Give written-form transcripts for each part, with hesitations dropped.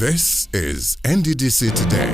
This is NDDC Today.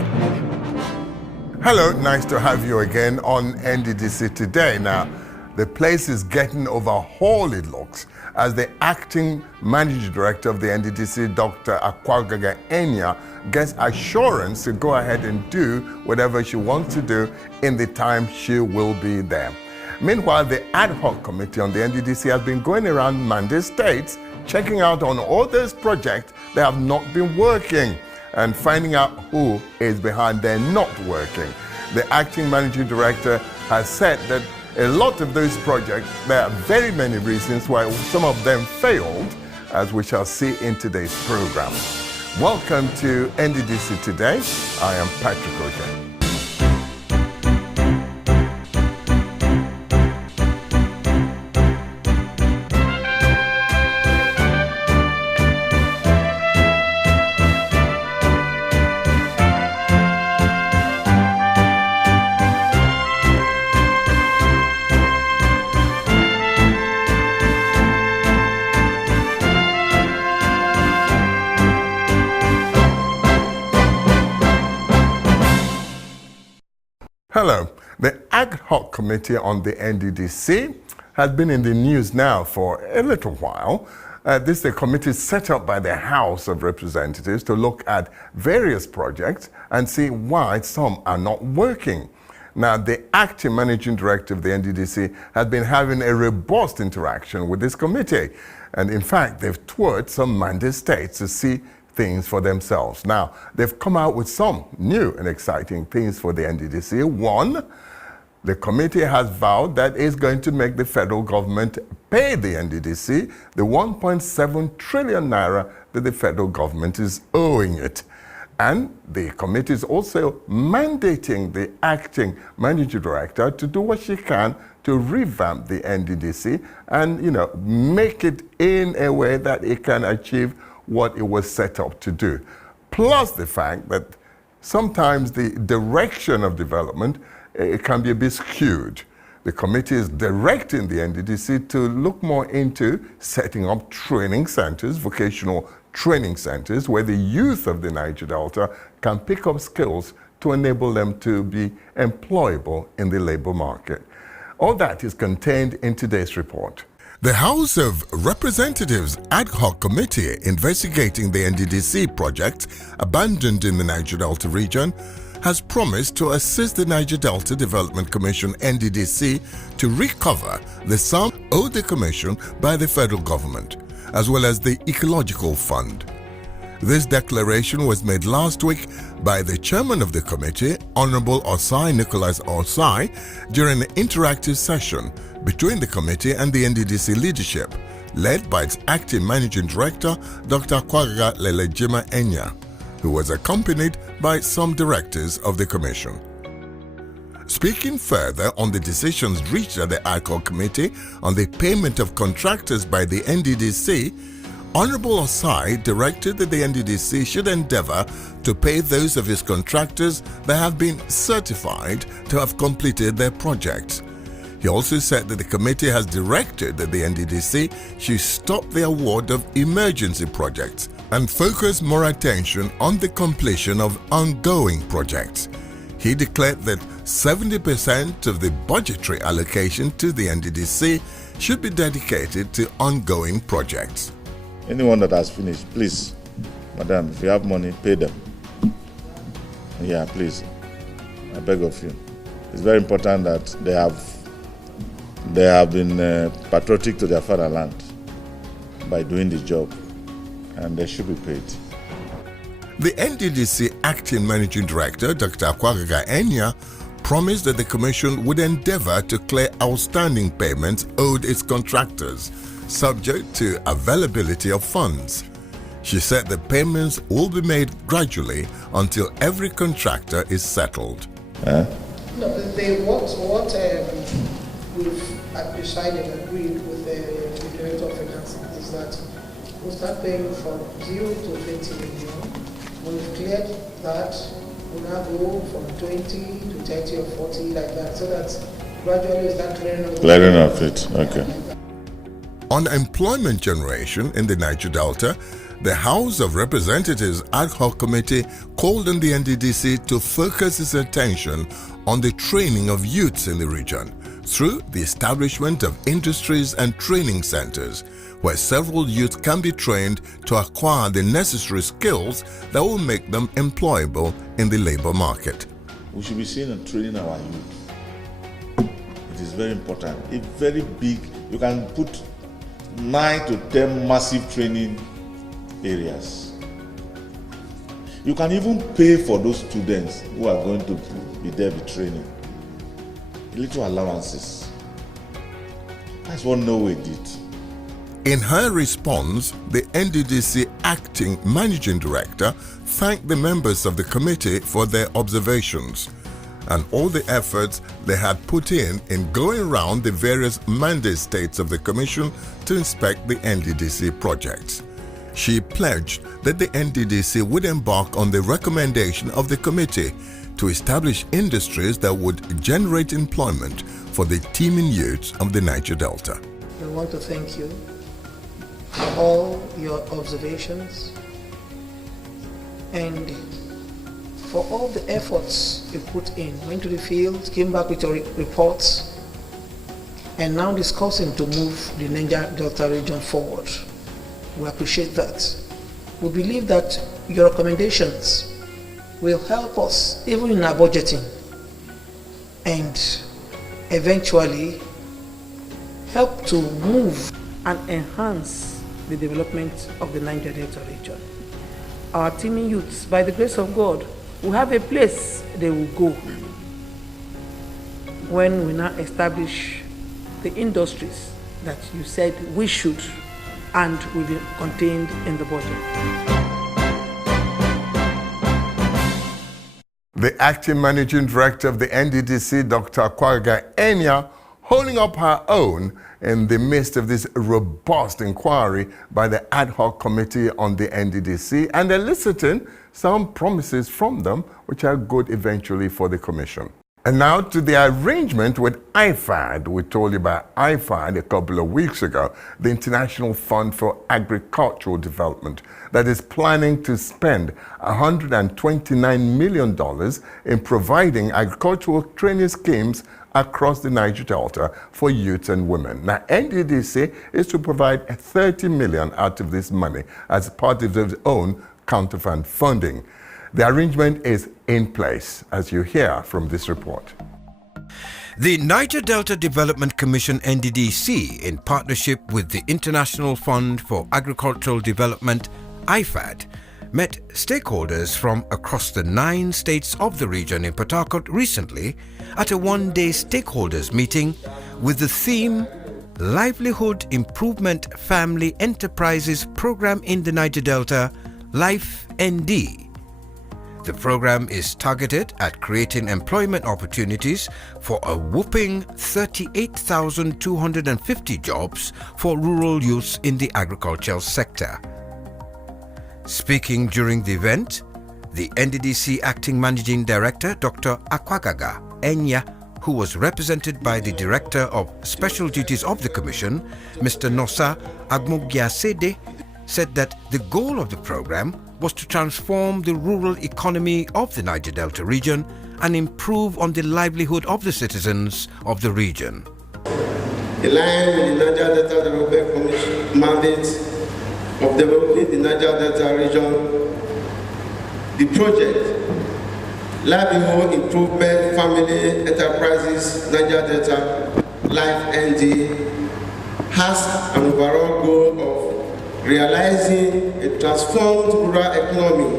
Hello, nice to have you again on NDDC Today. Now, the place is getting overhauled, it looks, as the acting managing director of the NDDC, Dr. Akwagaga Enyia, gets assurance to go ahead and do whatever she wants to do in the time she will be there. Meanwhile, the ad hoc committee on the NDDC has been going around Mande states, checking out on all those projects that have not been working and finding out who is behind them not working. The acting managing director has said that a lot of those projects, there are very many reasons why some of them failed, as we shall see in today's program. Welcome to NDDC Today. I am Patrick Oje. Hello. The ad hoc committee on the NDDC has been in the news now for a little while. This is a committee set up by the House of Representatives to look at various projects and see why some are not working. Now, the acting managing director of the NDDC has been having a robust interaction with this committee. And in fact, they've toured some Mande states to see things for themselves. Now, they've come out with some new and exciting things for the NDDC. One, the committee has vowed that it's going to make the federal government pay the NDDC the 1.7 trillion naira that the federal government is owing it. And the committee is also mandating the acting managing director to do what she can to revamp the NDDC and, make it in a way that it can achieve what it was set up to do. Plus the fact that sometimes the direction of development it can be a bit skewed. The committee is directing the NDDC to look more into setting up training centers, vocational training centers, where the youth of the Niger Delta can pick up skills to enable them to be employable in the labor market. All that is contained in today's report. The House of Representatives Ad Hoc Committee investigating the NDDC project abandoned in the Niger Delta region has promised to assist the Niger Delta Development Commission NDDC to recover the sum owed the commission by the federal government, as well as the Ecological Fund. This declaration was made last week by the chairman of the committee, Honorable Osai Nicholas Osai, during an interactive session between the committee and the NDDC leadership, led by its acting managing director, Dr. Akwagaga Enyia, who was accompanied by some directors of the commission. Speaking further on the decisions reached at the ad hoc committee on the payment of contractors by the NDDC, Honorable Osai directed that the NDDC should endeavor to pay those of its contractors that have been certified to have completed their projects. He also said that the committee has directed that the NDDC should stop the award of emergency projects and focus more attention on the completion of ongoing projects. He declared that 70% of the budgetary allocation to the NDDC should be dedicated to ongoing projects. Anyone that has finished, please, madam, if you have money, pay them. Yeah, please. I beg of you. It's very important that they have been patriotic to their fatherland by doing the job, and they should be paid. The NDDC acting managing director, Dr. Akwagaga Enyia, promised that the commission would endeavor to clear outstanding payments owed its contractors, subject to availability of funds. She said the payments will be made gradually until every contractor is settled. No, what we've decided and agreed with the Director of Finance is that we'll start paying from 0 to 20 million. We've cleared that, we'll now go from 20 to 30 or 40 like that, so that gradually we'll start clearing off it. Okay. On employment generation in the Niger Delta, The House of Representatives Ad Hoc Committee called on the NDDC to focus its attention on the training of youths in the region through the establishment of industries and training centers where several youth can be trained to acquire the necessary skills that will make them employable in the labor market. We should be seeing and training our youth. It is very important. It's very big. You can put 9 to 10 massive training areas. You can even pay for those students who are going to be there with training. Little allowances. That's what Norway did. In her response, the NDDC Acting Managing Director thanked the members of the committee for their observations and all the efforts they had put in going around the various mandate states of the Commission to inspect the NDDC projects. She pledged that the NDDC would embark on the recommendation of the committee to establish industries that would generate employment for the teeming youths of the Niger Delta. I want to thank you for all your observations and for all the efforts you put in. Went to the field, came back with your reports, and now discussing to move the Niger Delta region forward. We appreciate that. We believe that your recommendations will help us even in our budgeting and eventually help to move and enhance the development of the Niger Delta region. Our teeming youths, by the grace of God, will have a place they will go when we now establish the industries that you said we should and will be contained in the budget. The Acting Managing Director of the NDDC, Dr. Akwagaga Enyia, holding up her own in the midst of this robust inquiry by the Ad Hoc Committee on the NDDC and eliciting some promises from them which are good eventually for the Commission. And now to the arrangement with IFAD. We told you about IFAD a couple of weeks ago, the International Fund for Agricultural Development, that is planning to spend $129 million in providing agricultural training schemes across the Niger Delta for youth and women. Now, NDDC is to provide $30 million out of this money as part of its own counterfund funding. The arrangement is in place, as you hear from this report. The Niger Delta Development Commission NDDC, in partnership with the International Fund for Agricultural Development IFAD, met stakeholders from across the 9 states of the region in Port Harcourt recently at a one-day stakeholders meeting with the theme Livelihood Improvement Family Enterprises Program in the Niger Delta, Life ND. The program is targeted at creating employment opportunities for a whopping 38,250 jobs for rural youths in the agricultural sector. Speaking during the event, the NDDC Acting Managing Director, Dr. Akwagaga Enyia, who was represented by the Director of Special Duties of the Commission, Mr. Nosa Agmogiasede, said that the goal of the program was to transform the rural economy of the Niger Delta region and improve on the livelihood of the citizens of the region. In line with the Niger Delta Development Commission mandate of developing the Niger Delta region, the project Livelihood Improvement Family Enterprises Niger Delta Life ND has an overall goal of realizing a transformed rural economy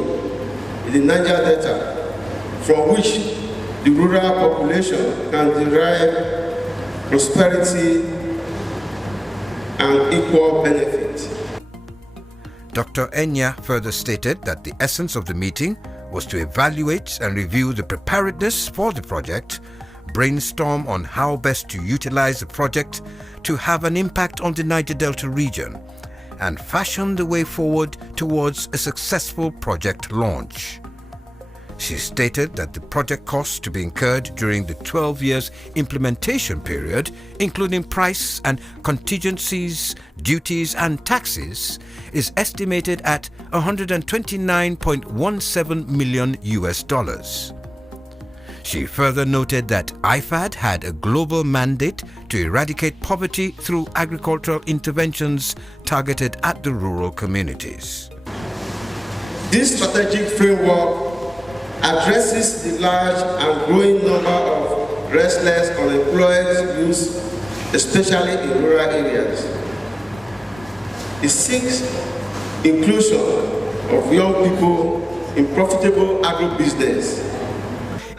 in the Niger Delta, from which the rural population can derive prosperity and equal benefit. Dr. Enyia further stated that the essence of the meeting was to evaluate and review the preparedness for the project, brainstorm on how best to utilize the project to have an impact on the Niger Delta region, and fashion the way forward towards a successful project launch. She stated that the project costs to be incurred during the 12 years implementation period, including price and contingencies, duties and taxes, is estimated at $129.17 million. She further noted that IFAD had a global mandate to eradicate poverty through agricultural interventions targeted at the rural communities. This strategic framework addresses the large and growing number of restless, unemployed youth, especially in rural areas. It seeks inclusion of young people in profitable agribusiness.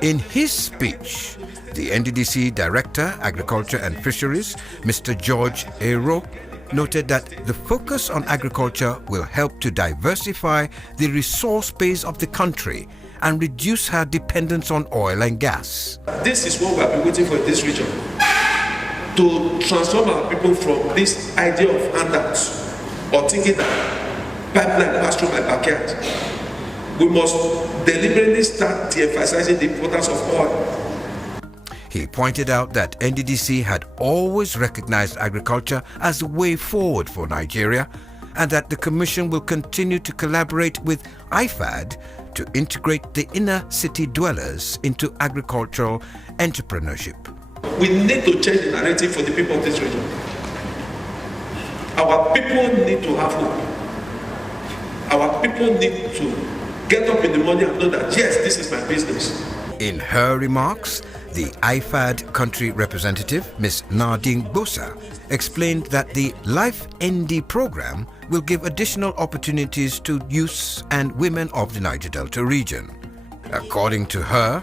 In his speech, the NDDC Director, Agriculture and Fisheries, Mr. George Aero, noted that the focus on agriculture will help to diversify the resource base of the country and reduce her dependence on oil and gas. This is what we have been waiting for in this region, to transform our people from this idea of handouts or thinking that pipeline pass through my backyard. We must deliberately start de-emphasizing the importance of oil. He pointed out that NDDC had always recognized agriculture as the way forward for Nigeria, and that the Commission will continue to collaborate with IFAD to integrate the inner city dwellers into agricultural entrepreneurship. We need to change the narrative for the people of this region. Our people need to have hope. Our people need to get up in the morning and know that, yes, this is my business. In her remarks, the IFAD country representative, Ms. Nadine Bosa, explained that the Life ND program will give additional opportunities to youths and women of the Niger Delta region. According to her,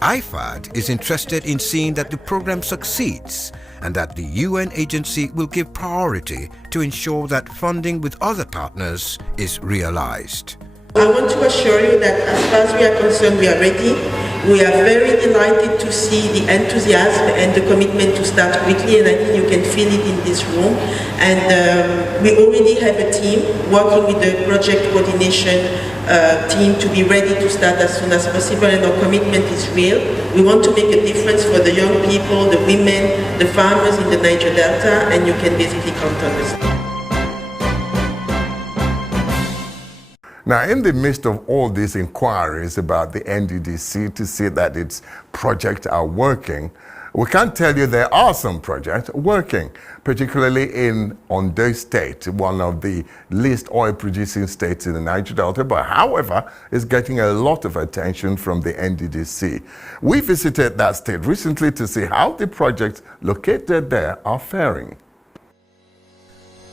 IFAD is interested in seeing that the program succeeds and that the UN agency will give priority to ensure that funding with other partners is realized. I want to assure you that as far as we are concerned, we are ready. We are very delighted to see the enthusiasm and the commitment to start quickly, and I think you can feel it in this room. And we already have a team working with the project coordination team to be ready to start as soon as possible, and our commitment is real. We want to make a difference for the young people, the women, the farmers in the Niger Delta, and you can basically count on us. Now, in the midst of all these inquiries about the NDDC to see that its projects are working, we can tell you there are some projects working, particularly in Ondo State, one of the least oil-producing states in the Niger Delta, but however, is getting a lot of attention from the NDDC. We visited that state recently to see how the projects located there are faring.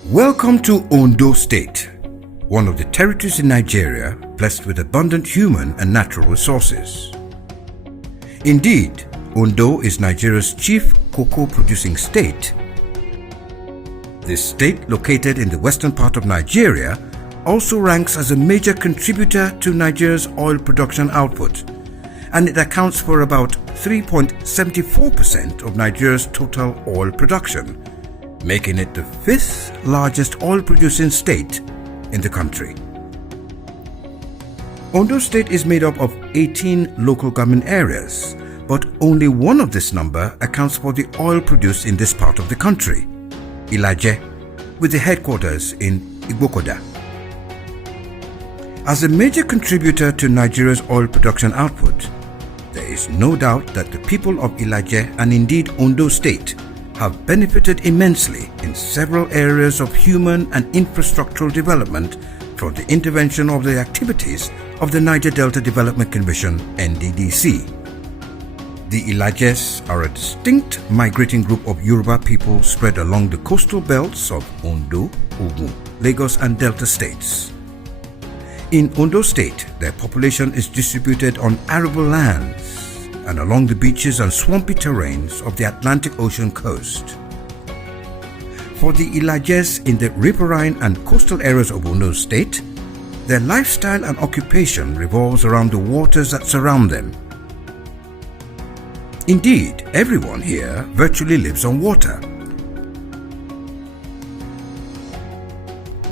Welcome to Ondo State, one of the territories in Nigeria blessed with abundant human and natural resources. Indeed, Ondo is Nigeria's chief cocoa-producing state. This state, located in the western part of Nigeria, also ranks as a major contributor to Nigeria's oil production output, and it accounts for about 3.74% of Nigeria's total oil production, making it the fifth largest oil-producing state in the country. Ondo State is made up of 18 local government areas, but only one of this number accounts for the oil produced in this part of the country, Ilaje, with the headquarters in Igbokoda. As a major contributor to Nigeria's oil production output, there is no doubt that the people of Ilaje and indeed Ondo State have benefited immensely in several areas of human and infrastructural development from the intervention of the activities of the Niger Delta Development Commission, NDDC. The Ilajes are a distinct migrating group of Yoruba people spread along the coastal belts of Ondo, Ogun, Lagos and Delta states. In Ondo State, their population is distributed on arable lands and along the beaches and swampy terrains of the Atlantic Ocean coast. For the Ilajes in the riverine and coastal areas of Ondo State, their lifestyle and occupation revolves around the waters that surround them. Indeed, everyone here virtually lives on water.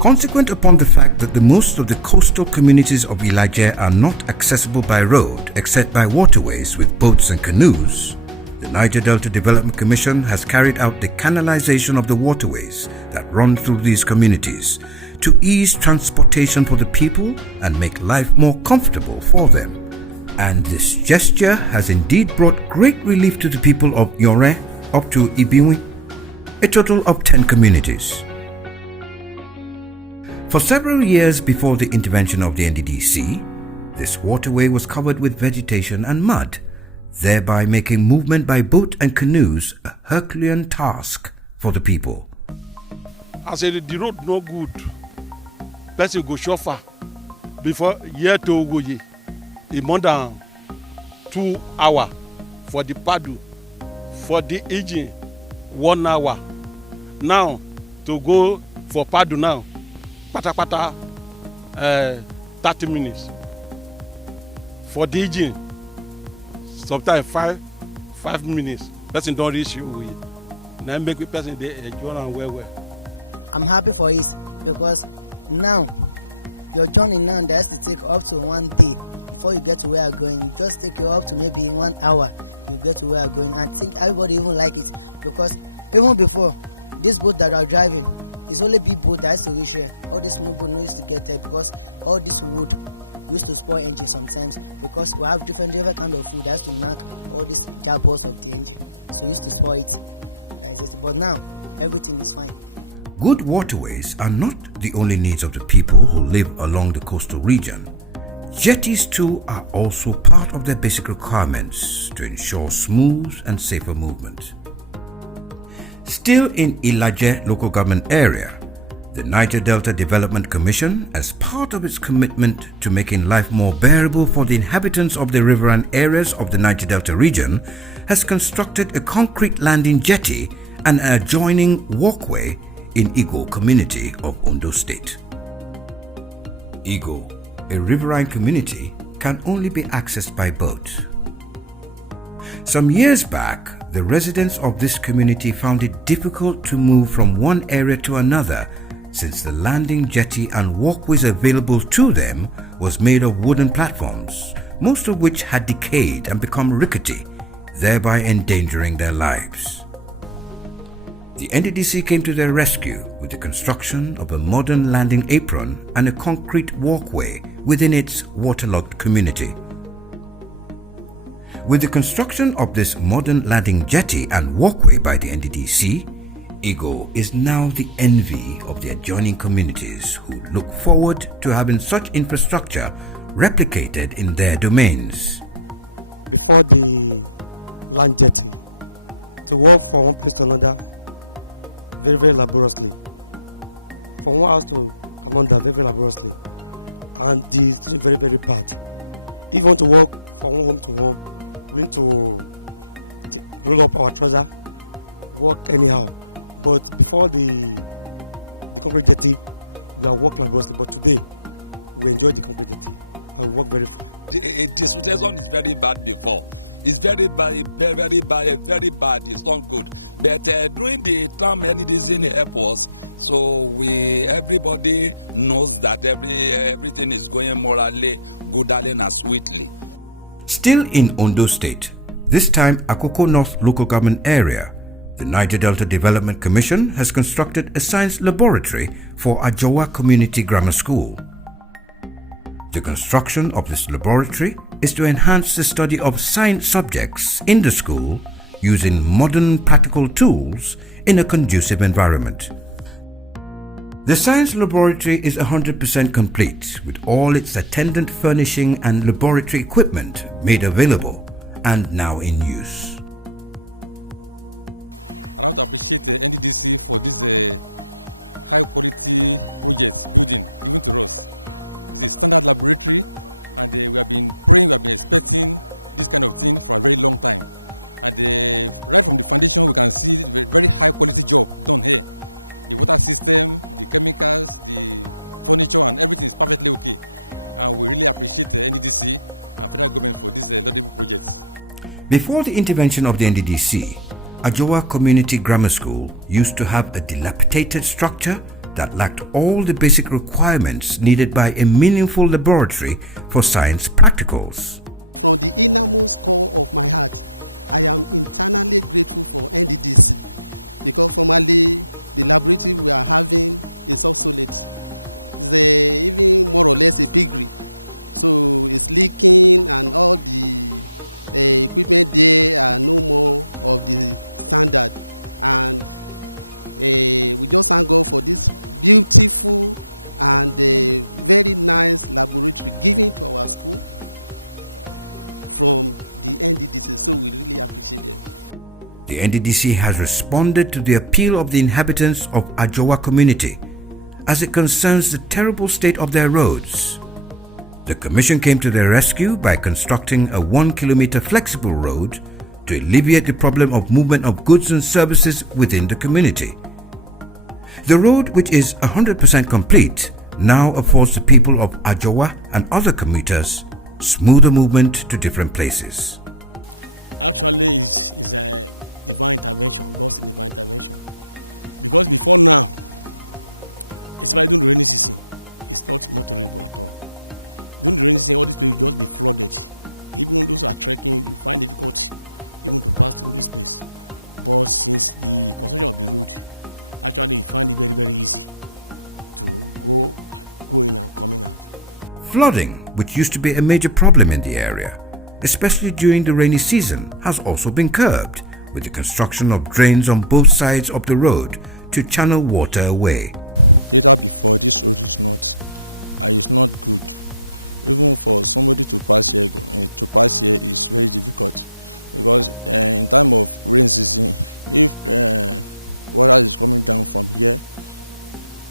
Consequent upon the fact that the most of the coastal communities of Niger are not accessible by road except by waterways with boats and canoes, the Niger Delta Development Commission has carried out the canalization of the waterways that run through these communities to ease transportation for the people and make life more comfortable for them. And this gesture has indeed brought great relief to the people of Yore up to Ibinwi, a total of 10 communities. For several years before the intervention of the NDDC, this waterway was covered with vegetation and mud, thereby making movement by boat and canoes a Herculean task for the people. I said the road no good. Person go chauffeur before year to go ye. It more than 2 hours for the paddle, for the engine 1 hour. Now to go for paddle now, pata 30 minutes. For the engine, sometimes 5 minutes. Person don't reach you. Now make the person they enjoy and well. I'm happy for it because now your journey now that has to take up to 1 day before you get to where you're going. You just take you up to maybe 1 hour. You get to where you're going. I think everybody even like it because even before this boat that are driving is only big boat that has to reach here. All this small boat no used to get there because all this wood used to spoil engine sometimes because we have different kind of food that has to knock all these jabos of the engine. So we used to spoil it. But now everything is fine. Good waterways are not the only needs of the people who live along the coastal region. Jetties too are also part of their basic requirements to ensure smooth and safer movement. Still in Ilaje local government area, the Niger Delta Development Commission, as part of its commitment to making life more bearable for the inhabitants of the riverine areas of the Niger Delta region, has constructed a concrete landing jetty and an adjoining walkway in Igo community of Ondo State. Igo, a riverine community, can only be accessed by boat. Some years back, the residents of this community found it difficult to move from one area to another since the landing jetty and walkways available to them was made of wooden platforms, most of which had decayed and become rickety, thereby endangering their lives. The NDDC came to their rescue with the construction of a modern landing apron and a concrete walkway within its waterlogged community. With the construction of this modern landing jetty and walkway by the NDDC, Igo is now the envy of the adjoining communities who look forward to having such infrastructure replicated in their domains. Before the land jetty, to walk from one place to another very laboriously, from one house to another very laboriously, and the street very bad. If you want to walk from one home to home, we need to roll up our trouser, walk anyhow. But before the concrete jetty, we are walk laboriously. But today, we enjoy the concrete jetty and we walk very fine. The situation is very bad before. It's very bad, very bad. It's not good. But during the time NDDC help us, so everybody knows that everything is going morally, goodly and sweetly. Still in Ondo State, this time Akoko North local government area, the Niger Delta Development Commission has constructed a science laboratory for Ajowa Community Grammar School. The construction of this laboratory is to enhance the study of science subjects in the school using modern practical tools in a conducive environment. The science laboratory is 100% complete with all its attendant furnishing and laboratory equipment made available and now in use. I want to appreciate the NDDC for this high quality project building given to us. It's a standard laboratory and we have been praying, we have been expecting this kind of thing for a very long time. And right from the foundation we can see very high quality job done here. The water system, the chemicals, the furniture and everything is perfectly okay. And we really appreciate the NDDC and federal government for these laudable projects. Before the intervention of the NDDC, Ajowa Community Grammar School used to have a dilapidated structure that lacked all the basic requirements needed by a meaningful laboratory for science practicals. From the innermost core of my heart, I am internally grateful for NDDC because formerly the laboratory we are having is obsolete. It's even more or less a piggery. So it's leaking and all the equipment there are no more of the standard. And we just thank God for this beautiful and very nice laboratory given to our school from the NDDC, so we really appreciate them. The NDDC has responded to the appeal of the inhabitants of Ajowa community as it concerns the terrible state of their roads. The Commission came to their rescue by constructing a 1-kilometer flexible road to alleviate the problem of movement of goods and services within the community. The road, which is 100% complete, now affords the people of Ajowa and other commuters smoother movement to different places. Actually, it's a divine intervention, God's divine intervention. Because before now, especially during the rainy season, it's not motorable at all. During the rainy season, all these places will just be flooded. Even those who are trekking, you find it difficult even to pass through this place. But since the construction of the road, actually you find it very, very easy to go in and coming out. Flooding, which used to be a major problem in the area, especially during the rainy season, has also been curbed with the construction of drains on both sides of the road to channel water away. Later before, this road is not good. Even for somebody to pass here is very difficult because in time of rain season, if water is coming down from here,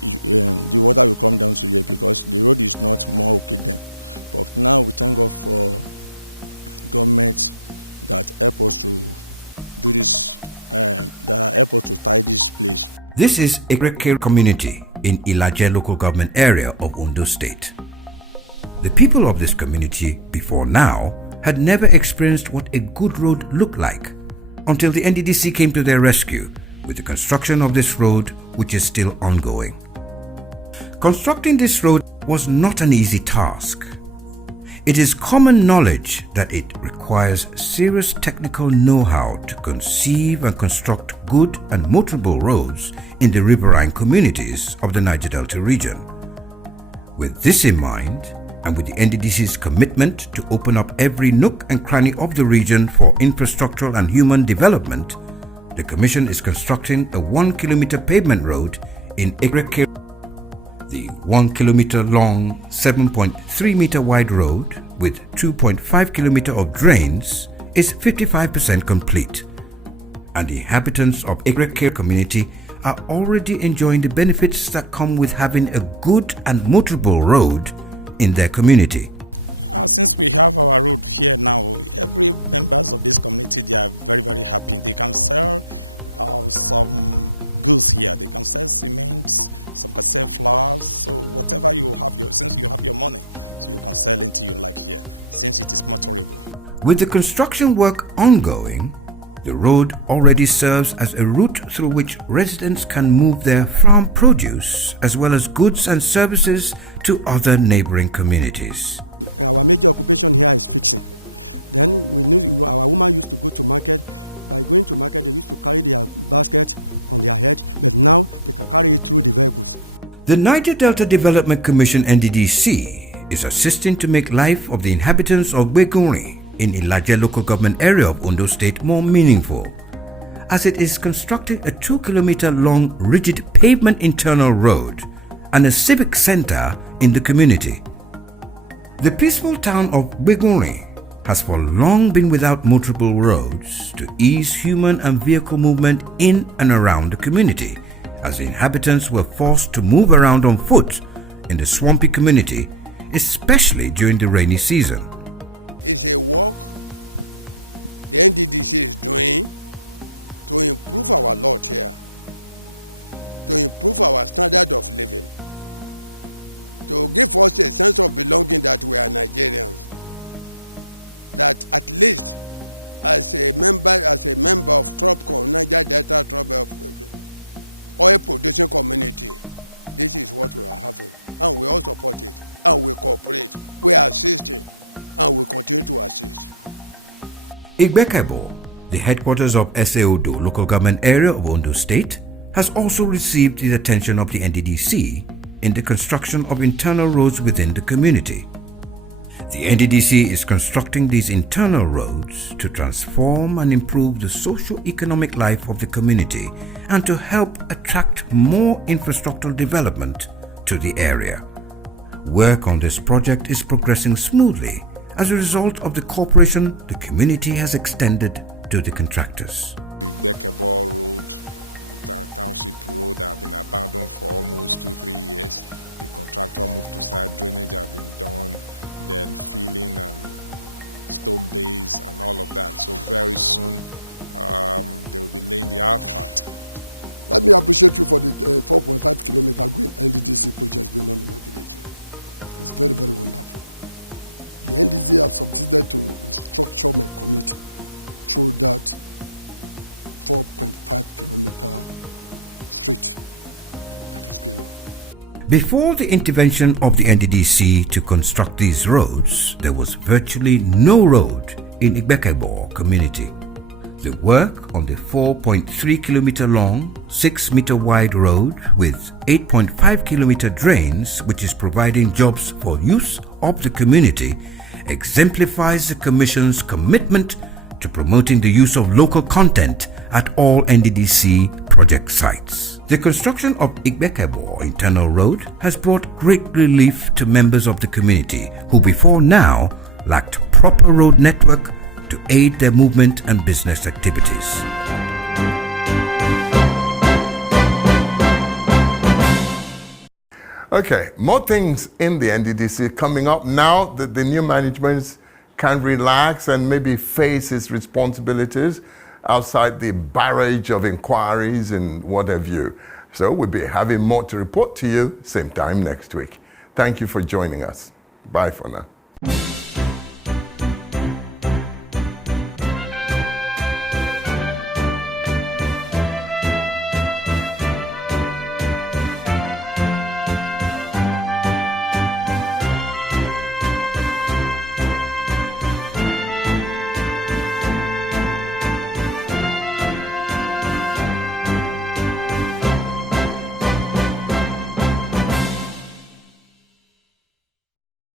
the water will come down to here because the road is not more okay then. But now we thank God for government that help us to do this, that help us to tie this place. This is Akwagaga community in Ilaje local government area of Ondo State. The people of this community before now had never experienced what a good road looked like until the NDDC came to their rescue with the construction of this road, which is still ongoing. Constructing this road was not an easy task. It is common knowledge that it requires serious technical know-how to conceive and construct good and motorable roads in the riverine communities of the Niger Delta region. With this in mind, and with the NDDC's commitment to open up every nook and cranny of the region for infrastructural and human development, the Commission is constructing a 1-kilometer pavement road in Akwagaga. The 1-kilometer long, 7.3-meter wide road with 2.5 kilometers of drains is 55% complete, and the inhabitants of Akwagaga community are already enjoying the benefits that come with having a good and motorable road in their community. Since we have our road here now, every members of this community, they are very, very happy. They can sell some goods here. They can sell cement, some can sell flowers. So whatever you have, since you have your money, so you can sell anything you like here, since it is motorable. With the construction work ongoing, the road already serves as a route through which residents can move their farm produce as well as goods and services to other neighboring communities. Our major occupation here is fixing. Then our women used to go to market. By going to market, they used to carry their basket on their head, but now they can carry it through the vehicles. The Niger Delta Development Commission NDDC is assisting to make life of the inhabitants of Beguri in Ilaje local government area of Ondo State more meaningful, as it is constructing a 2-kilometer long rigid pavement internal road and a civic center in the community. The peaceful town of Beguri has for long been without motorable roads to ease human and vehicle movement in and around the community, as the inhabitants were forced to move around on foot in the swampy community, especially during the rainy season. It's a work the NDDC is doing to improve our lot here, to improve our standard of living, to give us a sense of belonging that we are Nigerians, that at least as a member of Niger Delta oil producing community, This is what we are having, and we all support it, and we cooperate, we are assisting, and we continue to assist. Igbekebo, the headquarters of Eseodo local government area of Ondo State, has also received the attention of the NDDC in the construction of internal roads within the community. The NDDC is constructing these internal roads to transform and improve the socio-economic life of the community and to help attract more infrastructural development to the area. Work on this project is progressing smoothly as a result of the cooperation the community has extended to the contractors. The Bekebo Road, the Township Road, have been abandoned for almost 2-3 years. The contractor moved to start drainage, have been done, then filling and stone base and all of that. So very soon they will be laying the asphalt. Let me appreciate you for the 4.5 kilometer NDDC project going on in my village here. It's very, very wonderful. The NDDC have succeeded to restructure my community through that 4.5 kilometer street that is going on. Before the intervention of the NDDC to construct these roads, there was virtually no road in Igbekebo community. The work on the 4.3 kilometer long, 6 meter wide road with 8.5 kilometer drains, which is providing jobs for use of the community, exemplifies the Commission's commitment to promoting the use of local content at all NDDC project sites. The construction of Igbekebo Internal Road has brought great relief to members of the community who before now lacked proper road network to aid their movement and business activities. Okay, more things in the NDDC coming up now that the new management can relax and maybe face its responsibilities outside the barrage of inquiries and what have you. So we'll be having more to report to you same time next week. Thank you for joining us. Bye for now.